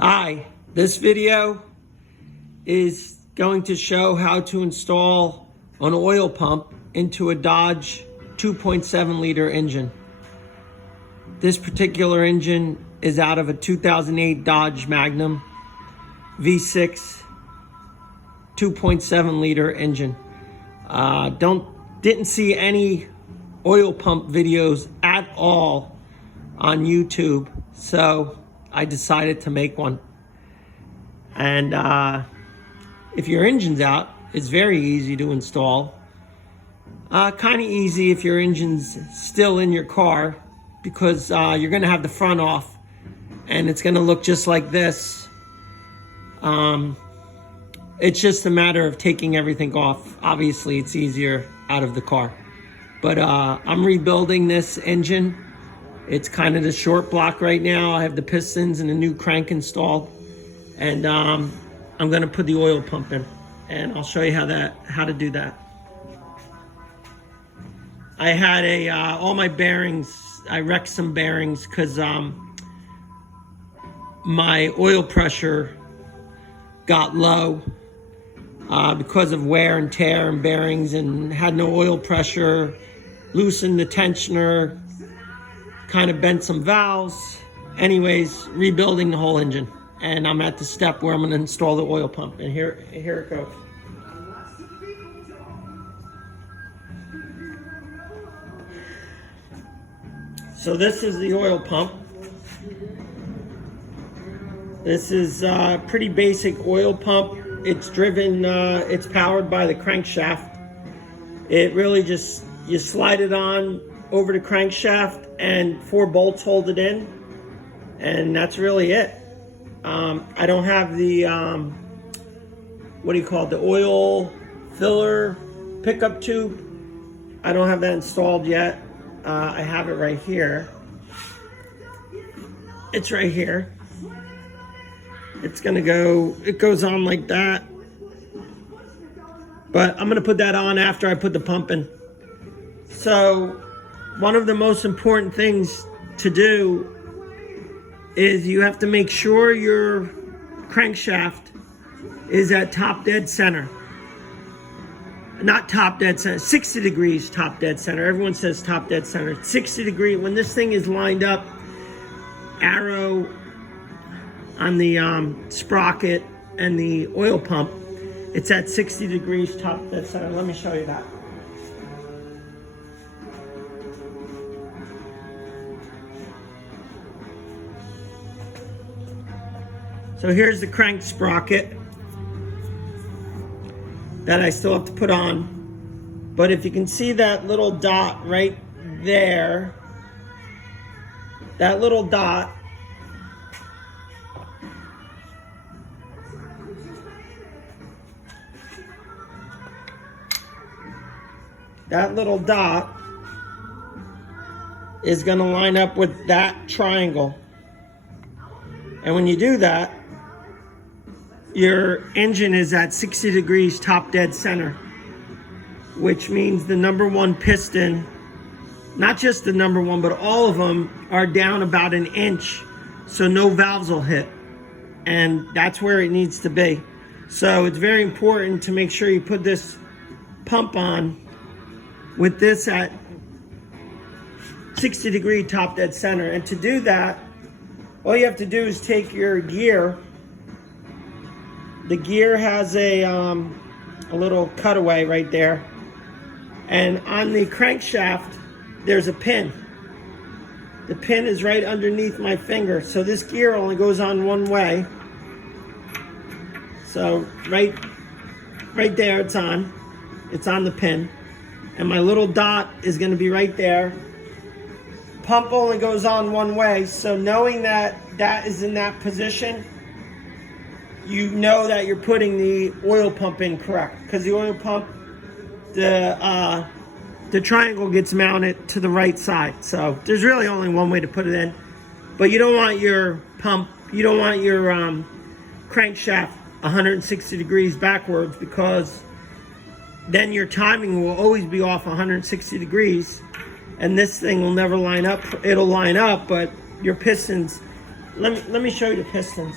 Hi, this video is going to show how to install an oil pump into a Dodge 2.7 liter engine. This particular engine is out of a 2008 Dodge Magnum V6 2.7 liter engine. Didn't see any oil pump videos at all on YouTube, so I decided to make one. And if your engine's out, it's very easy to install. Kind of easy if your engine's still in your car, because you're going to have the front off and it's going to look just like this. It's just a matter of taking everything off. Obviously it's easier out of the car, but I'm rebuilding this engine. It's kind of the short block right now. I have the pistons and a new crank installed, and I'm going to put the oil pump in, and I'll show you how to do that. I had all my bearings. I wrecked some bearings because my oil pressure got low because of wear and tear and bearings, and had no oil pressure. Loosened the tensioner, kind of bent some valves. Anyways, rebuilding the whole engine, and I'm at the step where I'm going to install the oil pump, and here it goes. So this is the oil pump. This is a pretty basic oil pump. It's driven, it's powered by the crankshaft. It really just, you slide it on over the crankshaft and 4 bolts hold it in, and that's really it. I don't have the what do you call it, the oil filler pickup tube. I don't have that installed yet. I have it right here. It's right here. It's gonna go, it goes on like that, but I'm gonna put that on after I put the pump in. So one of the most important things to do is you have to make sure your crankshaft is at top dead center. Not top dead center, 60 degrees top dead center. Everyone says top dead center. 60 degree, when this thing is lined up, arrow on the sprocket and the oil pump, it's at 60 degrees top dead center. Let me show you that. So here's the crank sprocket that I still have to put on. But if you can see that little dot right there, that little dot, is going to line up with that triangle. And when you do that, your engine is at 60 degrees top dead center, which means the number 1 piston, not just the number 1, but all of them are down about 1 inch, so no valves will hit. And that's where it needs to be. So it's very important to make sure you put this pump on with this at 60 degree top dead center. And to do that, all you have to do is take your gear. The gear has a little cutaway right there, and on the crankshaft there's a pin. The pin is right underneath my finger, so this gear only goes on one way. So right there, it's on the pin, and my little dot is going to be right there. Pump only goes on one way, so knowing that that is in that position, you know that you're putting the oil pump in correct, because the oil pump, the triangle gets mounted to the right side. So there's really only one way to put it in, but you don't want your pump, you don't want your crankshaft 160 degrees backwards, because then your timing will always be off 160 degrees, and this thing will never line up. It'll line up, but your pistons, let me show you the pistons.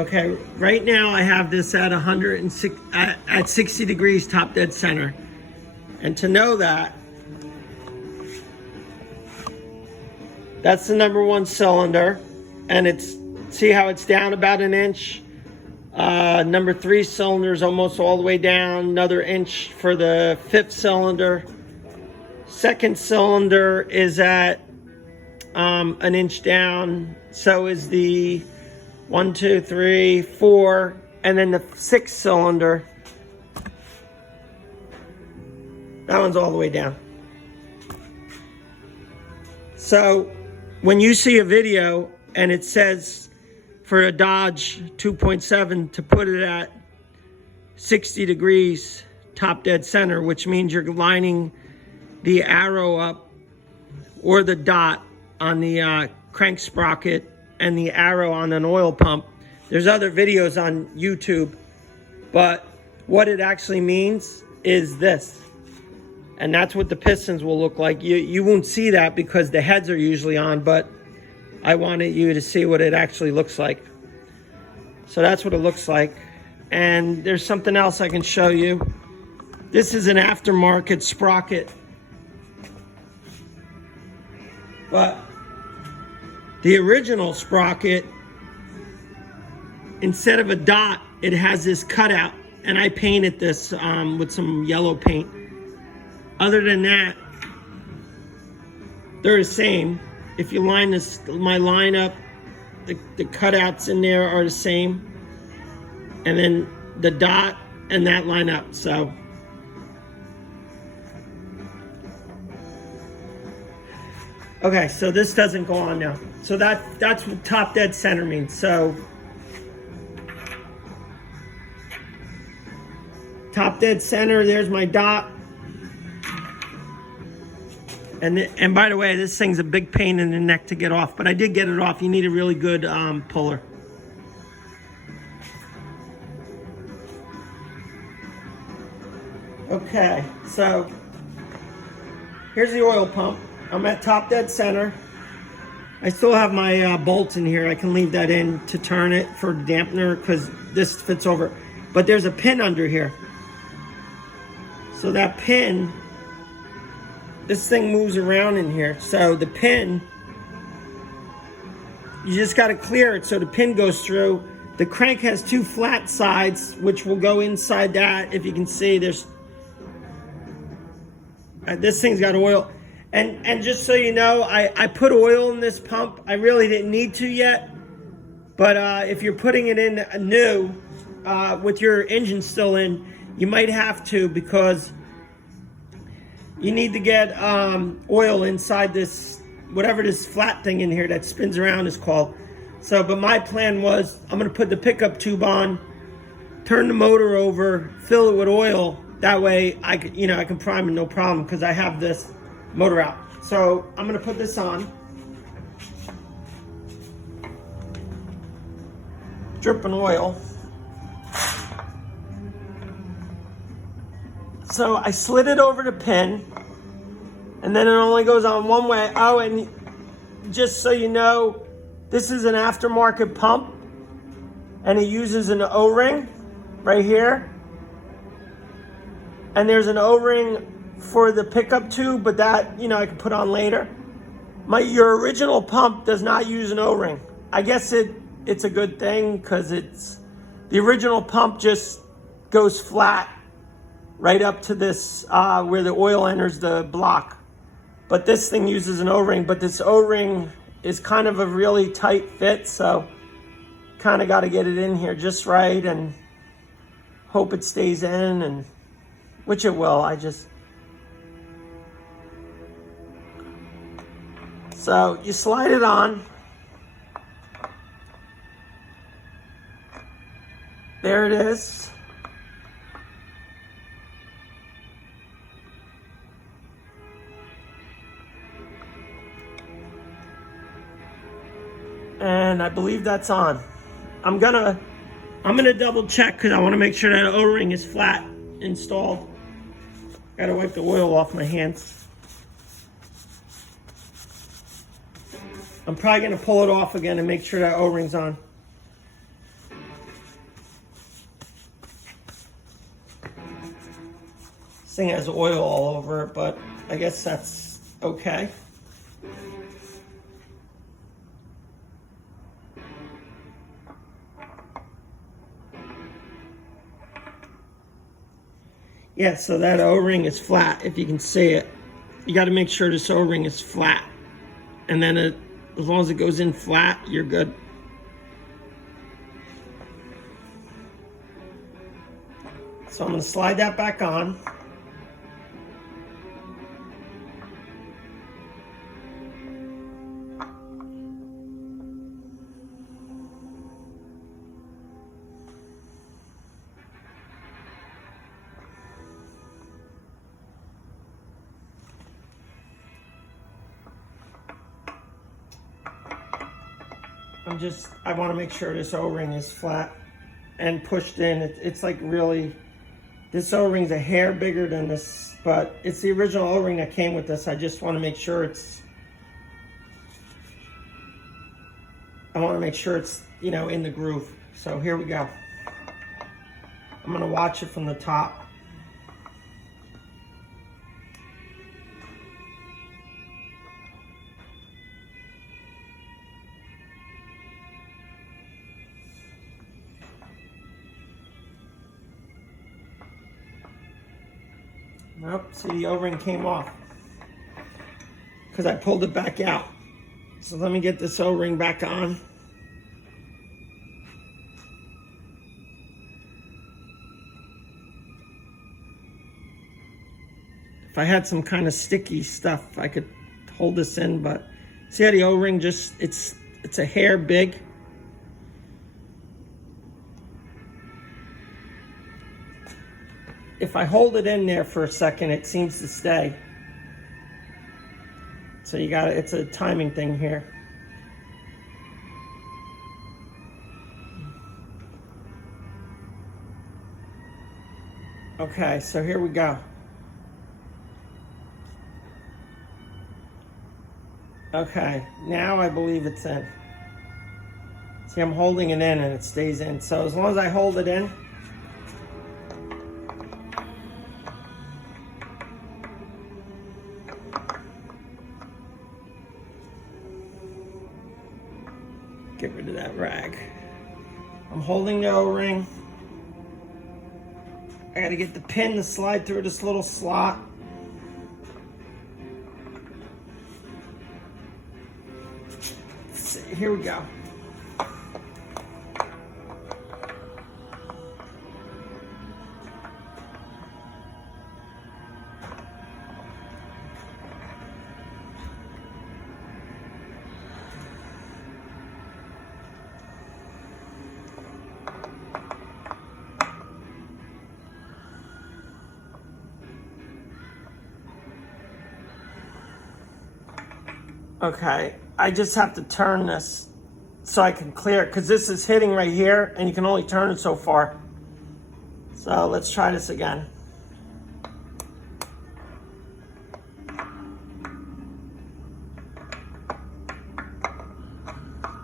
Okay, right now I have this at 106 at 60 degrees top dead center. And to know that, that's the number 1 cylinder, and it's, see how it's down about an inch? Number 3 cylinder is almost all the way down, another inch for the 5th cylinder. 2nd cylinder is at an inch down, so is the 1, 2, 3, 4, and then the 6th cylinder, that one's all the way down. So when you see a video and it says for a Dodge 2.7 to put it at 60 degrees top dead center, which means you're lining the arrow up or the dot on the crank sprocket and the arrow on an oil pump. There's other videos on YouTube, but what it actually means is this. And that's what the pistons will look like. You won't see that because the heads are usually on, but I wanted you to see what it actually looks like. So that's what it looks like. And there's something else I can show you. This is an aftermarket sprocket. But the original sprocket, instead of a dot, it has this cutout, and I painted this with some yellow paint. Other than that, they're the same. If you line this, my line up, the cutouts in there are the same, and then the dot and that line up. So okay, so this doesn't go on now. So that's what top dead center means. So top dead center, there's my dot. And by the way, this thing's a big pain in the neck to get off, but I did get it off. You need a really good puller. Okay, so here's the oil pump. I'm at top dead center. I still have my bolts in here. I can leave that in to turn it for dampener because this fits over. But there's a pin under here. So that pin, this thing moves around in here. So the pin, you just got to clear it so the pin goes through. The crank has 2 flat sides, which will go inside that. If you can see, there's this thing's got oil. And just so you know, I put oil in this pump. I really didn't need to yet. But if you're putting it in new, with your engine still in, you might have to, because you need to get oil inside this, whatever this flat thing in here that spins around is called. So, but my plan was, I'm gonna put the pickup tube on, turn the motor over, fill it with oil. That way I can prime it no problem, because I have this motor out. So I'm gonna put this on. Dripping oil. So I slid it over the pin, and then it only goes on one way. Oh, and just so you know, this is an aftermarket pump, and it uses an O-ring right here. And there's an O-ring for the pickup tube, but that, I can put on later. Your original pump does not use an O-ring. I guess it's a good thing, because the original pump just goes flat right up to this where the oil enters the block. But this thing uses an O-ring, but this O-ring is kind of a really tight fit, so kind of got to get it in here just right and hope it stays in, and which it will. So you slide it on. There it is. And I believe that's on. I'm gonna double check, because I want to make sure that O-ring is flat installed. Gotta wipe the oil off my hands. I'm probably gonna pull it off again and make sure that O-ring's on. This thing has oil all over it, but I guess that's okay. Yeah, so that O-ring is flat, if you can see it. You got to make sure this O-ring is flat. And then as long as it goes in flat, you're good. So I'm going to slide that back on. I want to make sure this O-ring is flat and pushed in. It's like really, this O-ring's a hair bigger than this, but it's the original O-ring that came with this. I just want to make sure it's, you know, in the groove. So here we go. I'm going to watch it from the top. Nope, see, the O-ring came off because I pulled it back out. So let me get this O-ring back on. If I had some kind of sticky stuff, I could hold this in, but see how the O-ring just, it's a hair big. If I hold it in there for a second, it seems to stay. So you got it's a timing thing here. Okay, so here we go. Okay, now I believe it's in. See, I'm holding it in and it stays in. So as long as I hold it in, get rid of that rag. I'm holding the O-ring. I gotta get the pin to slide through this little slot. Here we go. Okay, I just have to turn this so I can clear it because this is hitting right here and you can only turn it so far. So let's try this again.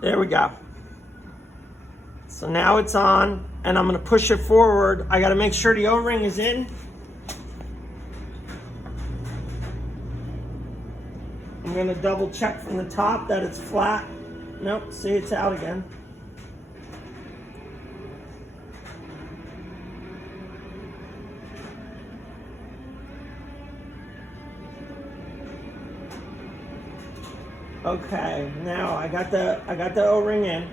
There we go. So now it's on and I'm going to push it forward. I got to make sure the O-ring is in. I'm going to double check from the top that it's flat. Nope, see, it's out again. Okay, now I got the O-ring in. I'm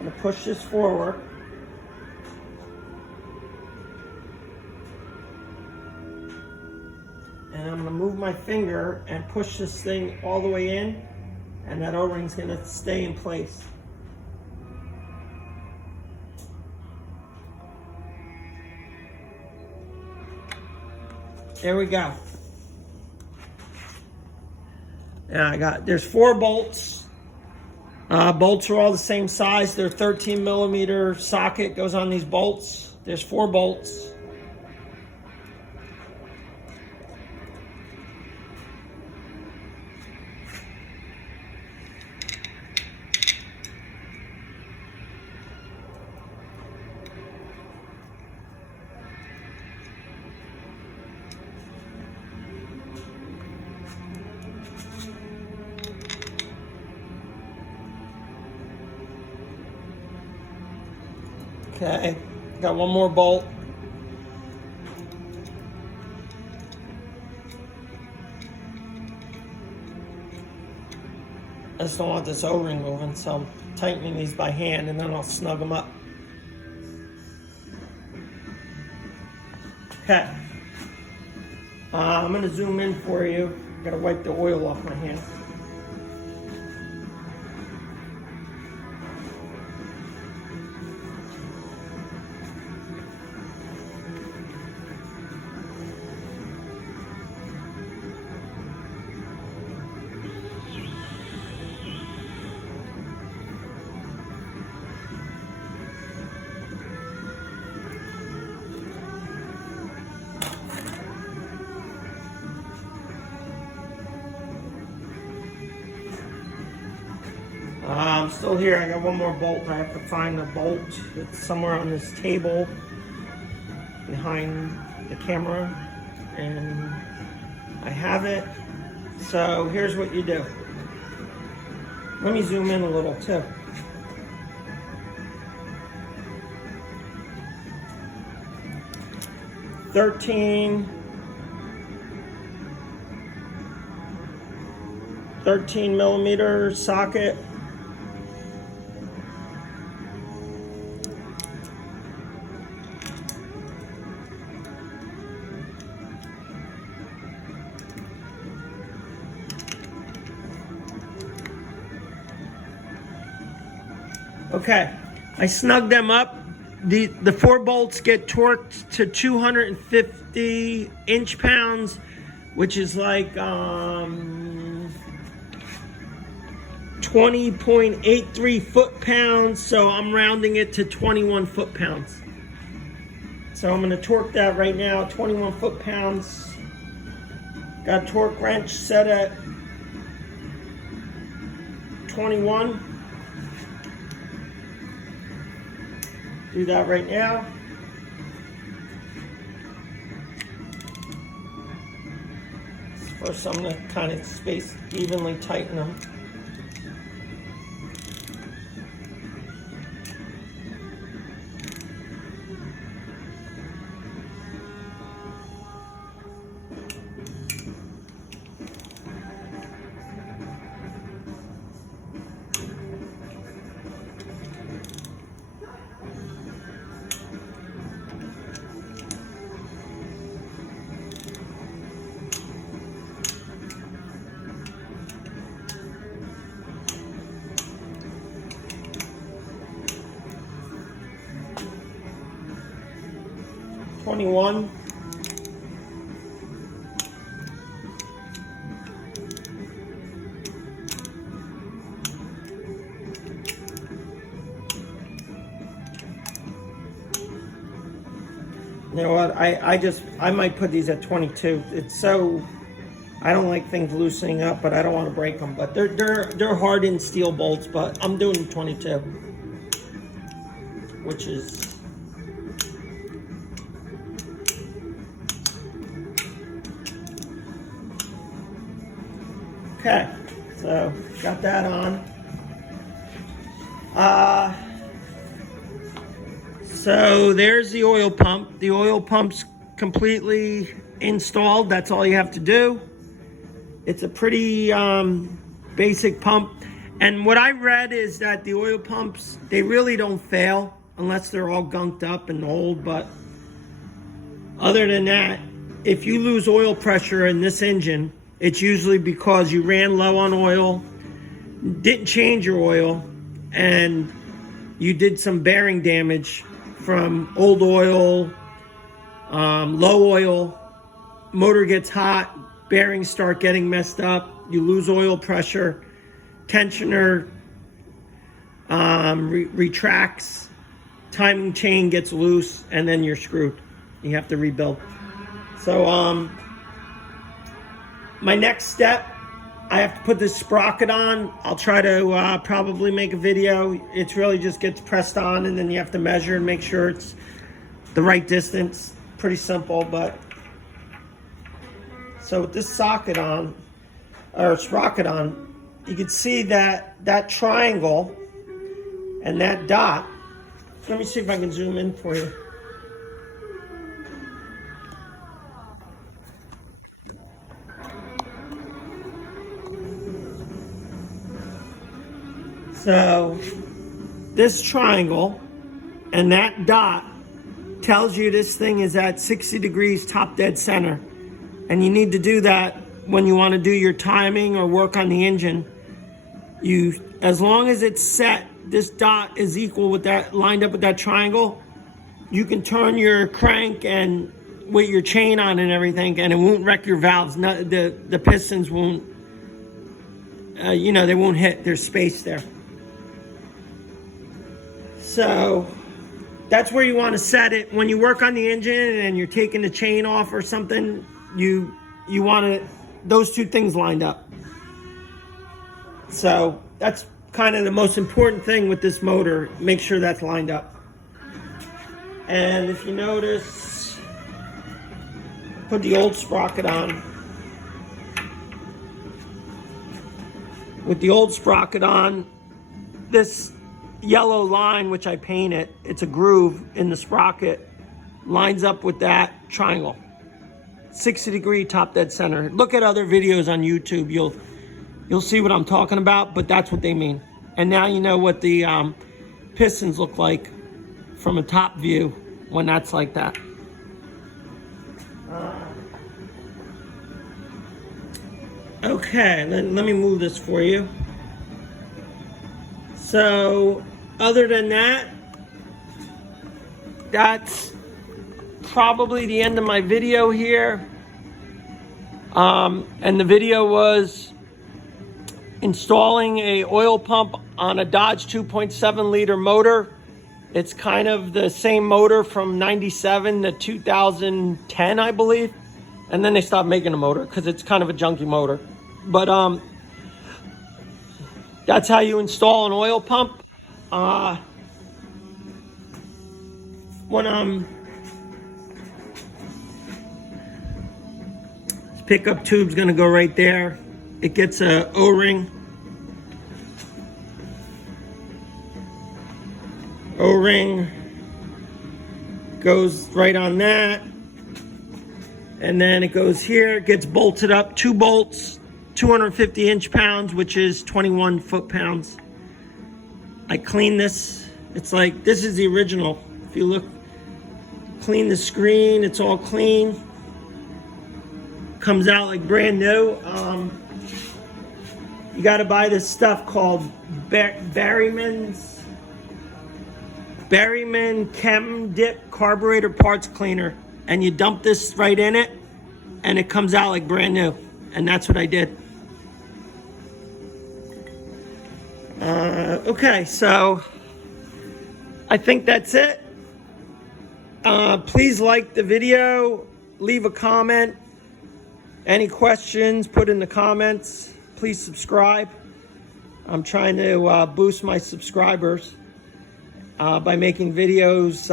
going to push this forward. And I'm going to move my finger and push this thing all the way in, and that O-ring's going to stay in place. There we go. Yeah, there's 4 bolts. Bolts are all the same size. They're 13 millimeter socket goes on these bolts. There's 4 bolts. Okay, got one more bolt. I just don't want this O-ring moving, so I'm tightening these by hand and then I'll snug them up. Okay. I'm going to zoom in for you. Got to wipe the oil off my hands. I'm still here. I got one more bolt. I have to find the bolt. It's somewhere on this table behind the camera, and I have it. So here's what you do. Let me zoom in a little too. Thirteen millimeter socket. Okay, I snugged them up. The 4 bolts get torqued to 250 inch-pounds, which is like 20.83 foot-pounds. So I'm rounding it to 21 foot-pounds. So I'm going to torque that right now, 21 foot-pounds. Got a torque wrench set at 21. Do that right now. First, I'm going to kind of space evenly tighten them. $21. You know what? I might put these at 22. It's so, I don't like things loosening up, but I don't want to break them. But they're hardened steel bolts, but I'm doing 22, which is. Okay, so got that on. So there's the oil pump. The oil pump's completely installed. That's all you have to do. It's a pretty basic pump. And what I read is that the oil pumps, they really don't fail unless they're all gunked up and old. But other than that, if you lose oil pressure in this engine, it's usually because you ran low on oil, didn't change your oil, and you did some bearing damage from old oil, low oil, motor gets hot, bearings start getting messed up, you lose oil pressure, tensioner retracts, timing chain gets loose, and then you're screwed. You have to rebuild. So, my next step, I have to put this sprocket on. I'll try to probably make a video. It really just gets pressed on and then you have to measure and make sure it's the right distance. Pretty simple, but. So with this socket on, or sprocket on, you can see that that triangle and that dot Let me see if I can zoom in for you. So this triangle and that dot tells you this thing is at 60 degrees top dead center. And you need to do that when you want to do your timing or work on the engine. As long as it's set, this dot is equal with that, lined up with that triangle, you can turn your crank and with your chain on and everything, and it won't wreck your valves. The pistons won't, they won't hit. There's space there. So that's where you want to set it. When you work on the engine and you're taking the chain off or something, you want those two things lined up. So that's kind of the most important thing with this motor. Make sure that's lined up. And if you notice, put the old sprocket on. With the old sprocket on, this yellow line, which I painted, it's a groove in the sprocket, lines up with that triangle. 60 degree top dead center. Look at other videos on YouTube. You'll see what I'm talking about, but that's what they mean. And now you know what the pistons look like from a top view when that's like that. Okay, let me move this for you. So other than that, that's probably the end of my video here. And the video was installing a oil pump on a Dodge 2.7 liter motor. It's kind of the same motor from 97 to 2010, I believe. And then they stopped making a motor because it's kind of a junky motor. But that's how you install an oil pump. Pickup tube's gonna go right there. It gets a O-ring. O-ring goes right on that. And then it goes here, it gets bolted up, 2 bolts, 250 inch-pounds, which is 21 foot-pounds. I cleaned this. It's like, this is the original. If you look, clean the screen, it's all clean. Comes out like brand new. You got to buy this stuff called Berryman Chem Dip Carburetor Parts Cleaner, and you dump this right in it, and it comes out like brand new. And that's what I did. Okay, so I think that's it. Please like the video, leave a comment. Any questions, put in the comments. Please subscribe. I'm trying to boost my subscribers by making videos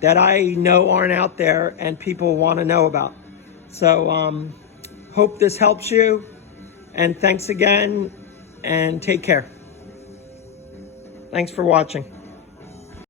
that I know aren't out there and people want to know about. So hope this helps you, and thanks again, and take care. Thanks for watching.